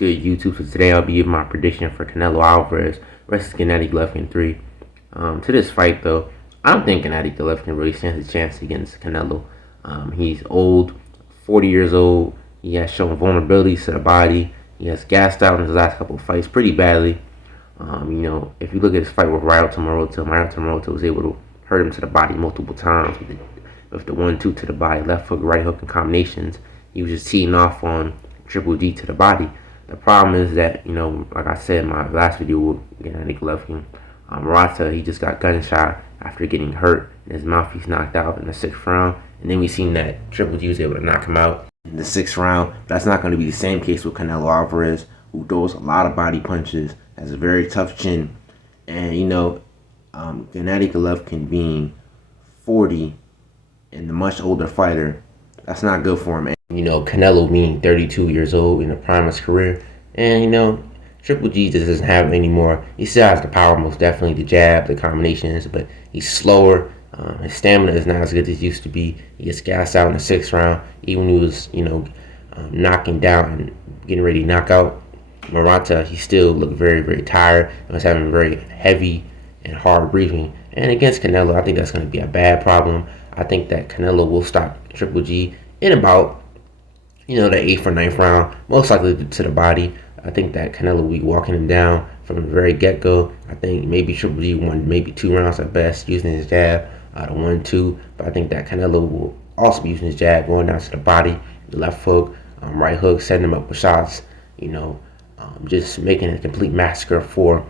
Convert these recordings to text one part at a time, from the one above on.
Good YouTube. So today I'll be giving my prediction for Canelo Alvarez versus Gennady Golovkin 3. To this fight though, I don't think Gennady Golovkin really stands a chance against Canelo. He's old, 40 years old. He has shown vulnerabilities to the body. He has gassed out in his last couple of fights pretty badly. If you look at his fight with Ryo Tomorota was able to hurt him to the body multiple times with the 1-2 to the body, left hook, right hook, and combinations. He was just teeing off on Triple G to the body. The problem is that, like I said in my last video with Gennady Golovkin, Murata, he just got gunshot after getting hurt. In his mouthpiece knocked out in the 6th round. And then we seen that Triple G was able to knock him out in the 6th round. That's not going to be the same case with Canelo Alvarez, who throws a lot of body punches, has a very tough chin. And, Gennady Golovkin being 40 and a much older fighter, that's not good for him. Canelo being 32 years old in the prime of his career. And, Triple G just doesn't have it anymore. He still has the power, most definitely, the jab, the combinations, but he's slower. His stamina is not as good as it used to be. He gets gassed out in the 6th round. Even when he was, knocking down and getting ready to knock out Murata, he still looked very, very tired and was having very heavy and hard breathing. And against Canelo, I think that's going to be a bad problem. I think that Canelo will stop Triple G in about the 8th or 9th round, most likely to the body. I think that Canelo will be walking him down from the very get-go. I think maybe Triple G won maybe 2 rounds at best using his jab, the 1-2. But I think that Canelo will also be using his jab, going down to the body, the left hook, right hook, setting him up with shots, just making a complete massacre for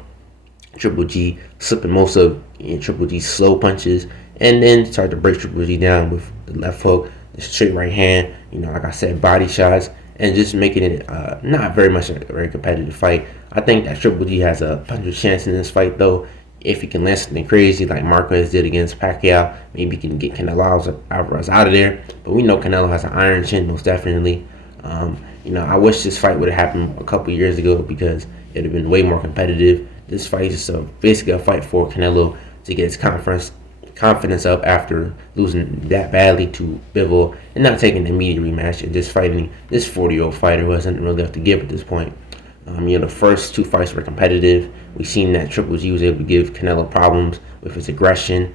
Triple G, slipping most of Triple G's slow punches, and then start to break Triple G down with the left hook, the straight right hand, like I said, body shots, and just making it not very much a very competitive fight. I think that Triple G has a puncher's chance in this fight, though. If he can land something crazy like Marquez did against Pacquiao, maybe he can get Canelo Alvarez out of there. But we know Canelo has an iron chin, most definitely. I wish this fight would have happened a couple years ago because it would have been way more competitive. This fight is basically a fight for Canelo to get his confidence up after losing that badly to Bivol and not taking the immediate rematch and just fighting this 40-year-old fighter who hasn't really left to give at this point. The first 2 fights were competitive. We've seen that Triple G was able to give Canelo problems with his aggression,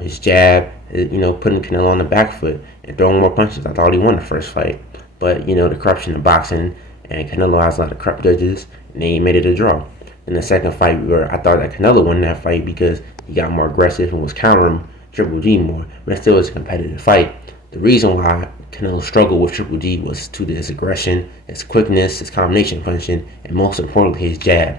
his jab, putting Canelo on the back foot and throwing more punches. I thought he won the first fight. But, the corruption in boxing, and Canelo has a lot of corrupt judges, and they made it a draw. In the second fight, I thought that Canelo won that fight because he got more aggressive and was countering Triple G more, but it still was a competitive fight. The reason why Canelo struggled with Triple G was due to his aggression, his quickness, his combination punching, and most importantly, his jab.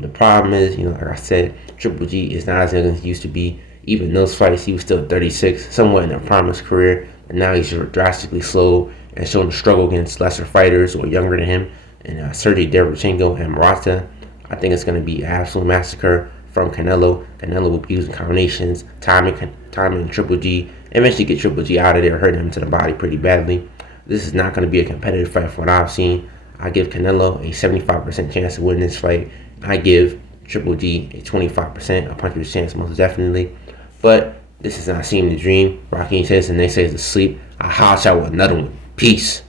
The problem is, like I said, Triple G is not as young as he used to be. Even in those fights, he was still 36, somewhat in the prime of his career, and now he's drastically slow and showing to struggle against lesser fighters or younger than him, and Sergey Derevchenko and Murata. I think it's going to be an absolute massacre from Canelo. Canelo will be using combinations, timing Triple G, eventually get Triple G out of there, hurting him to the body pretty badly. This is not going to be a competitive fight from what I've seen. I give Canelo a 75% chance to win this fight. I give Triple G a 25%, a puncher's chance most definitely. But this is not seeming the dream. Rocky says, and they say it's asleep. I'll house out with another one. Peace.